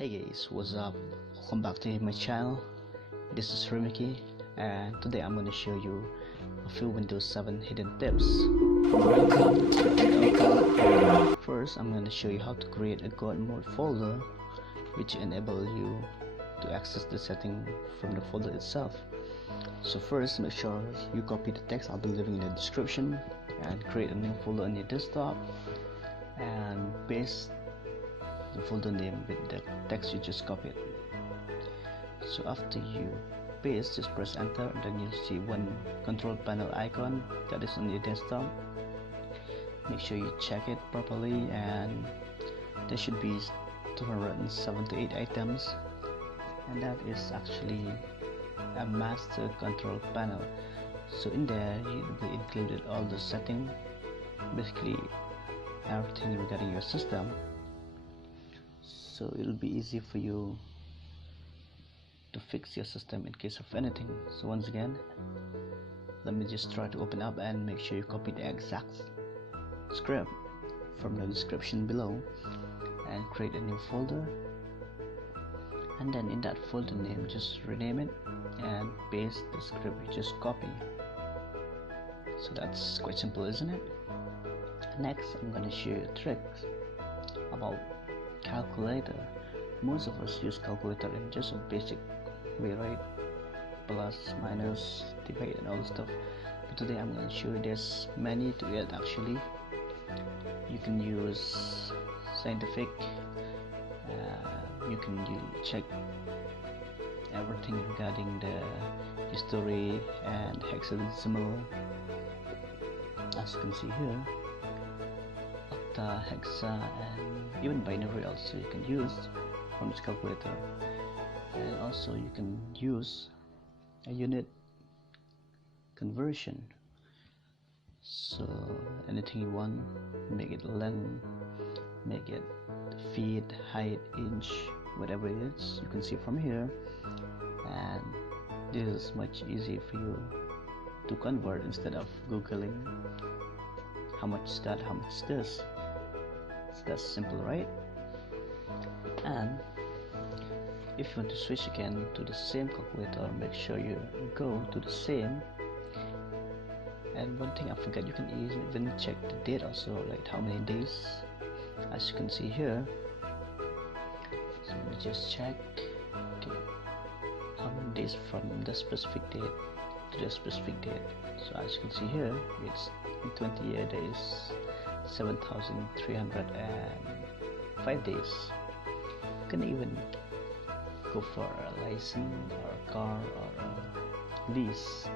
Hey guys, what's up? Welcome back to my channel. This is Remiki, and today I'm going to show you a few Windows 7 hidden tips. Welcome to PeaceOut. First, I'm going to show you how to create a God mode folder, which enable you to access the setting from the folder itself. So first, make sure you copy the text I'll be leaving in the description and create a new folder on your desktop and paste the folder name with the text you just copied. So after you paste, just press enter, and then you'll see one control panel icon that is on your desktop. Make sure you check it properly, and there should be 278 items, and that is actually a master control panel. So in there you'll be included all the setting, basically everything regarding your system. So it'll be easy for you to fix your system in case of anything. So once again, let me just try to open up and make sure you copy the exact script from the description below and create a new folder, and then in that folder name just rename it and paste the script you just copy. So that's quite simple, isn't it? Next, I'm going to show you tricks about calculator. Most of us use calculator in just a basic way, right? Plus, minus, divide, and all the stuff. But today I'm going to show you there's many to it actually. You can use scientific, you can check everything regarding the history and hexadecimal, as you can see here. Hexa, and even binary also you can use from this calculator, and also you can use a unit conversion. So anything you want, make it length, make it feet, height, inch, whatever it is, you can see from here. And this is much easier for you to convert instead of googling how much that, how much this. That's simple, right? And if you want to switch again to the same calculator, make sure you go to the same. And one thing I forgot, you can even check the date also, like how many days, as you can see here. So let me just check, okay, how many days from the specific date to the specific date. So as you can see here, it's 20 days, 7,305 days. You can even go for a license or a car or a lease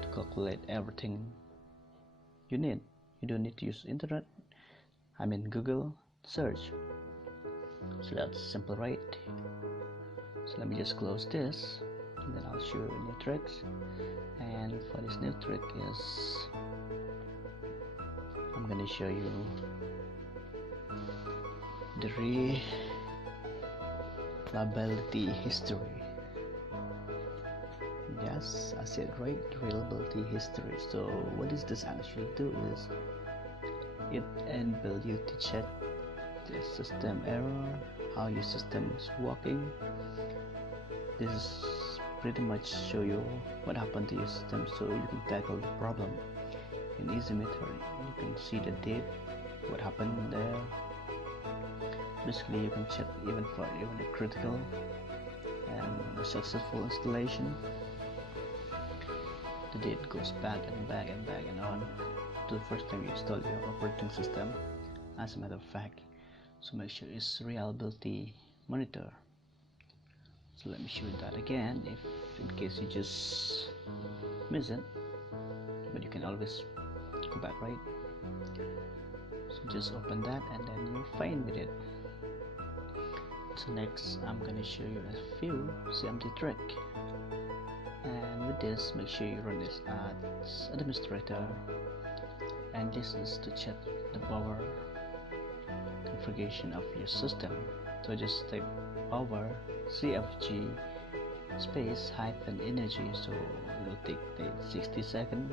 to calculate everything you need. You don't need to use internet, I mean Google search. So that's simple, right? So let me just close this, and then I'll show you new tricks. And for this new trick is, I'm gonna show you the reliability history. Yes, I said right, reliability history. So what does this actually do is it enables you to check the system error, how your system is working. This is pretty much show you what happened to your system, so you can tackle the problem in easy method. You can see the date, what happened there. Basically you can check even for even a critical and a successful installation. The date goes back and back and back and on to the first time you install your operating system, as a matter of fact. So make sure it's reliability monitor. So let me show you that again, if in case you just miss it, but you can always go back, right? So just open that and then you're fine with it. So next I'm going to show you a few CMD trick, and with this make sure you run this as administrator, and this is to check the power configuration of your system. So just type power CFG space hyphen energy, so it will take 60 seconds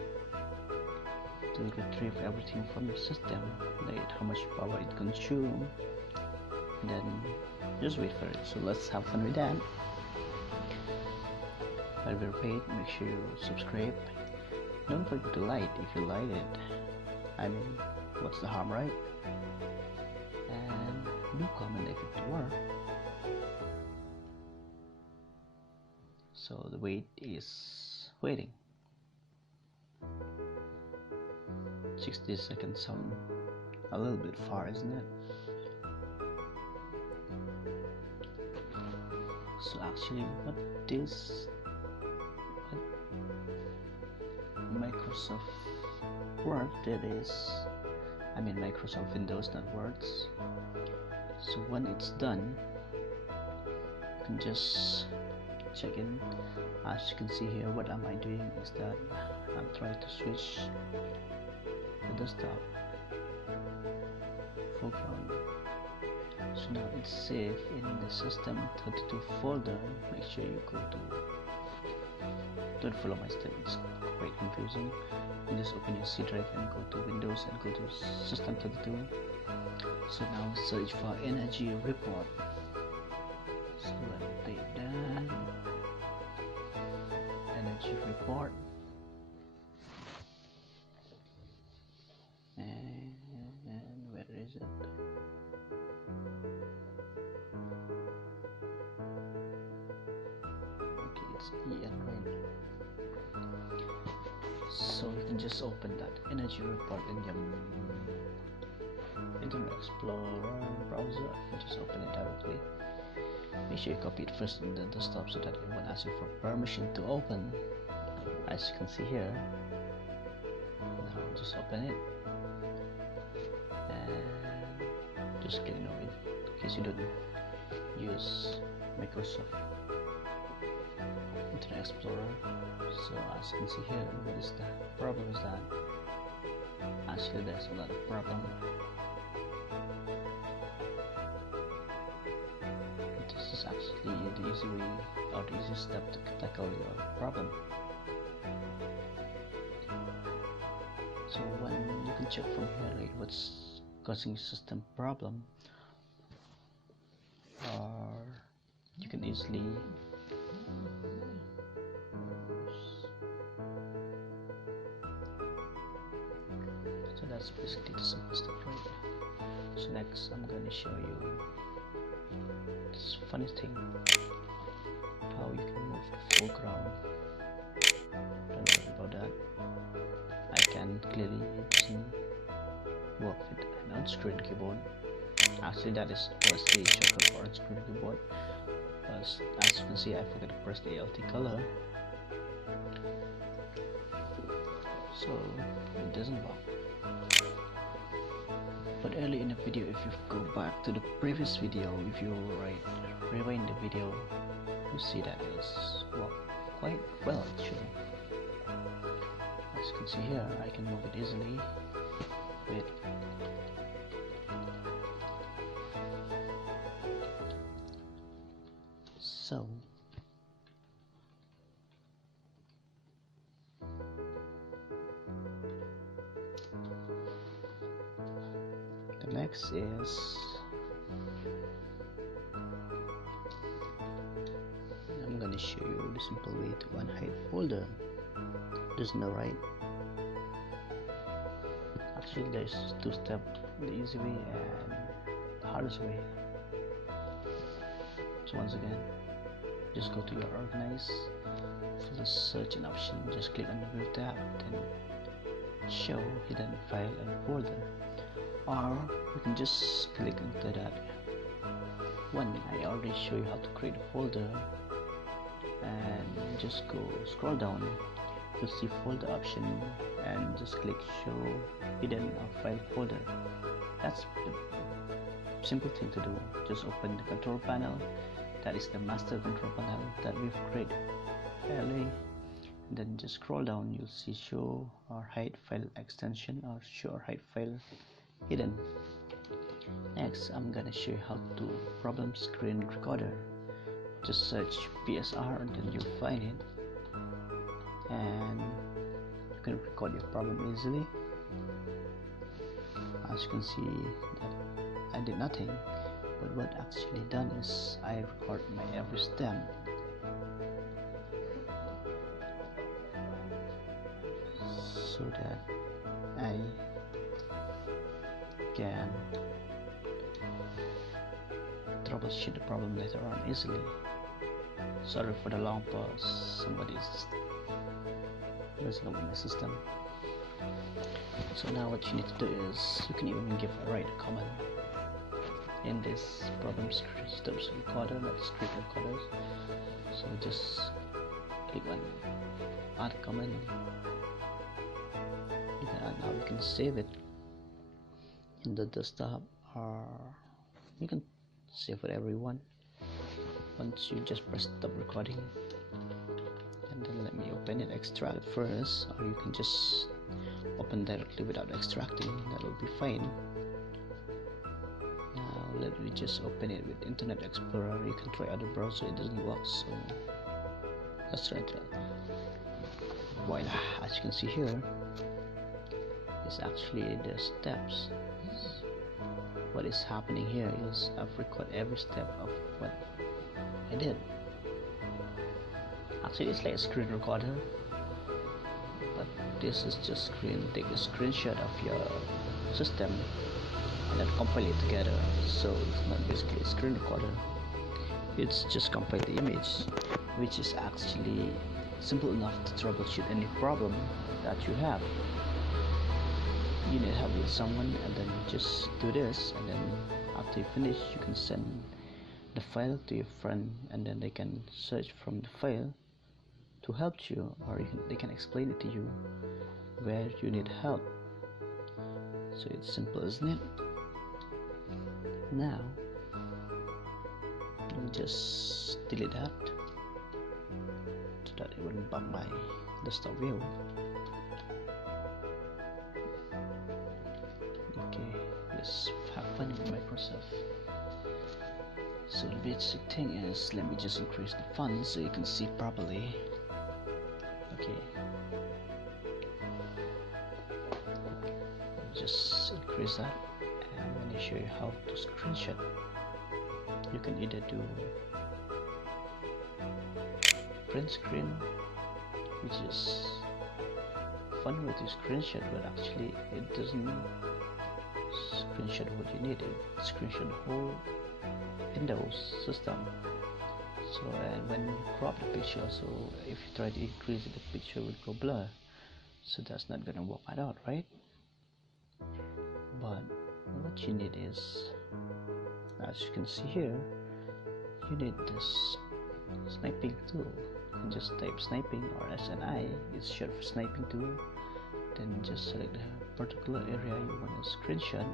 to retrieve everything from your system, like how much power it consumes, then just wait for it. So let's have fun with that. While we wait, make sure you subscribe. Don't forget to like if you like it. I mean, what's the harm, right? And do comment if it works. So the wait is waiting. 60 seconds sound a little bit far, isn't it? So actually what Microsoft Word that is, I mean Microsoft Windows, not Words. So when it's done, you can just check in. As you can see here, what am I doing is that I'm trying to switch the desktop foreground. So now it's saved in the system32 folder. Make sure you go to, don't follow my step, it's quite confusing. You just open your C drive and go to Windows and go to system32. So now search for energy report. So let me take that energy report, and where is it? Okay, it's EN, right? So you can just open that energy report in your Internet Explorer browser. You just open it directly. Make sure you copy it first in the desktop so that it won't ask you for permission to open. As you can see here, now just open it and just click no in case you don't use Microsoft Internet Explorer. So as you can see here, what is the problem is that actually there's a lot of problem. This is actually the easy way or the easy step to tackle your problem. So when you can check from here, like what's causing system problem, or you can easily so that's basically the simple step, right? So next I'm going to show you this funny thing, how you can move the foreground. Don't worry about that. I can clearly work with an on-screen keyboard. Actually that is firstly shortcut for on-screen keyboard. As you can see, I forgot to press the Alt color, so it doesn't work. But early in the video, if you go back to the previous video, if you rewind the video, you see that it's worked quite well actually. As you can see here, I can move it easily with so. The next is I'm gonna show you the simple way to unhide folder. There's no right. Actually, there's two steps: the easy way and the hardest way. So once again, just go to your organize, for the search and option, just click on the view tab, then show hidden file and folder, or you can just click into that one. I already show you how to create a folder, and just go scroll down, you'll see folder option and just click show hidden or file folder. That's the simple thing to do. Just open the control panel, that is the master control panel that we've created early, and then just scroll down, you'll see show or hide file extension or show or hide file hidden. Next I'm gonna show you how to problem screen recorder. Just search PSR and then you'll find it, and you can record your problem easily. As you can see that I did nothing, But what actually done is I record my every step so that I can troubleshoot the problem later on easily. Sorry for the long pause, somebody's messing up with my system. So now what you need to do is you can even give a write a comment in this problem steps recorder, not script recorders. So just click on add comment. Now you can save it in the desktop, or you can save whatever you want. Once you just press stop recording, and then let me open it, extract it first, or you can just open directly without extracting, that will be fine. Now let me just open it with Internet Explorer. You can try other browser, it doesn't work, so let's try it. Voila, as you can see here, it's actually the steps. What is happening here is I've recorded every step of what I did. Actually it's like a screen recorder, but this is just take a screenshot of your system and then compile it together. So it's not basically a screen recorder, it's just compile the image, which is actually simple enough to troubleshoot any problem that you have. You need help with someone, and then you just do this, and then after you finish you can send the file to your friend, and then they can search from the file to help you, or they can explain it to you where you need help. So it's simple, isn't it? Now let me just delete that so that it wouldn't bug my desktop view. Okay, let's have fun with Microsoft. So the basic thing is, let me just increase the font so you can see properly. Okay, just increase that, and I'm going to show you how to screenshot. You can either do print screen, which is fun way to screenshot, but actually it doesn't screenshot what you need. It screenshot the whole Windows system. So and when you crop the picture, so if you try to increase it, the picture will go blur, so that's not gonna work at all, right? But what you need is, as you can see here, you need this sniping tool. You can just type sniping, or SNI, it's short for sniping tool. Then just select the particular area you want to screenshot.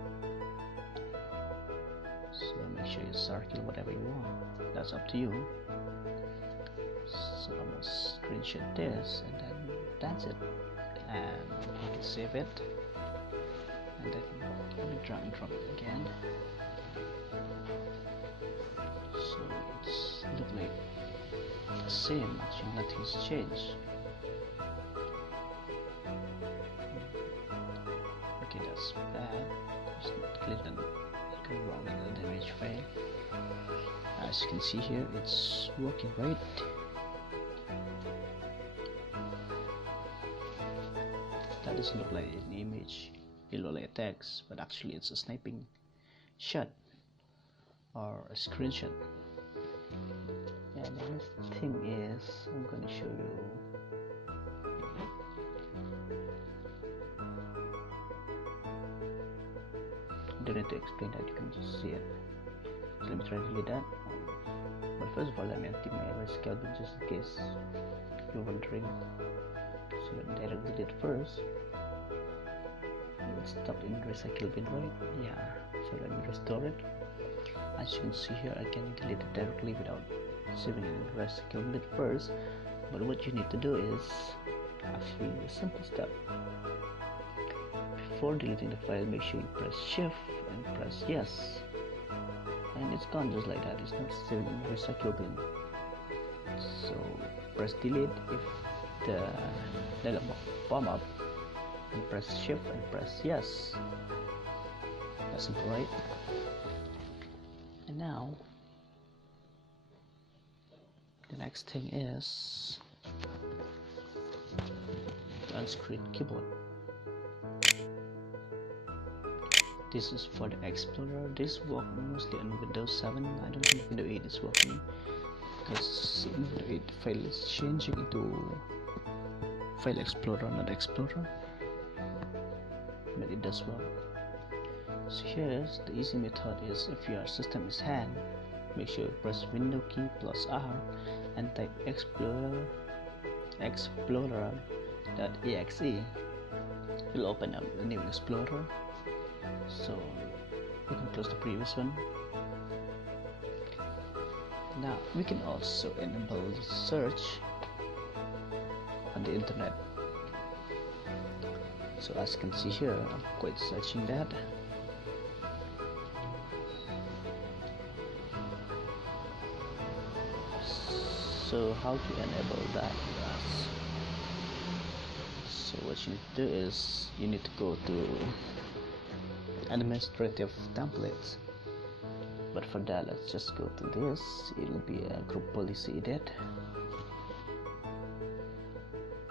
So make sure you circle whatever you want, that's up to you. So I'm gonna screenshot this, and then that's it, and you can save it, and then let me drag and drop it again, so it's look like the same. Actually nothing's changed. Okay, that's bad. Just click on go wrong with the image file. As you can see here, it's working right. That doesn't look like an image, it looks like a text, but actually it's a sniping shot or a screenshot. And the next thing is, I'm going to show you don't need to explain that, you can just see it. So let me try to delete that. But first of all, let me empty my recycle bin just in case you're wondering. So let me directly delete first. It's stuck in recycle bin, right? Yeah. So let me restore it. As you can see here, I can delete it directly without saving it in the recycle bin first. But what you need to do is actually a simple step. Before deleting the file, make sure you press shift and press yes, and it's gone just like that. It's not saving in the recycle bin. So press delete if the dialog pop up, and press shift and press yes. That's simple, right? And next thing is the on-screen keyboard. This is for the Explorer. This works mostly on Windows 7. I don't think Windows 8 is working, because in Windows 8 file is changing into File Explorer, not Explorer, but it does work. So here's the easy method is, if your system is hang, make sure you press Window key plus R and type explorer.exe. You'll open up a new Explorer, so you can close the previous one. Now we can also enable search on the internet. So as you can see here, I'm quite searching that. So how to enable that? So what you need to do is you need to go to administrative templates, but for that let's just go to this. It'll be a group policy edit,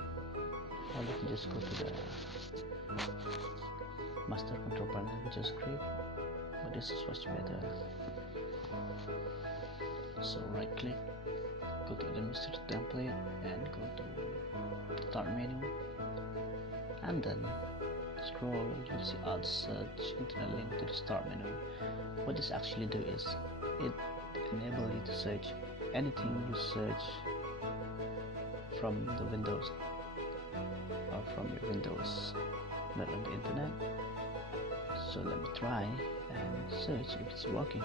or you can just go to the master control panel and just create, but this is much better. So right click, go to administrative template and go to start menu, and then scroll. You'll see add search internet link to the start menu. What this actually do is it enable you to search anything you search from the Windows or from your Windows, not on the internet. So let me try and search if it's working.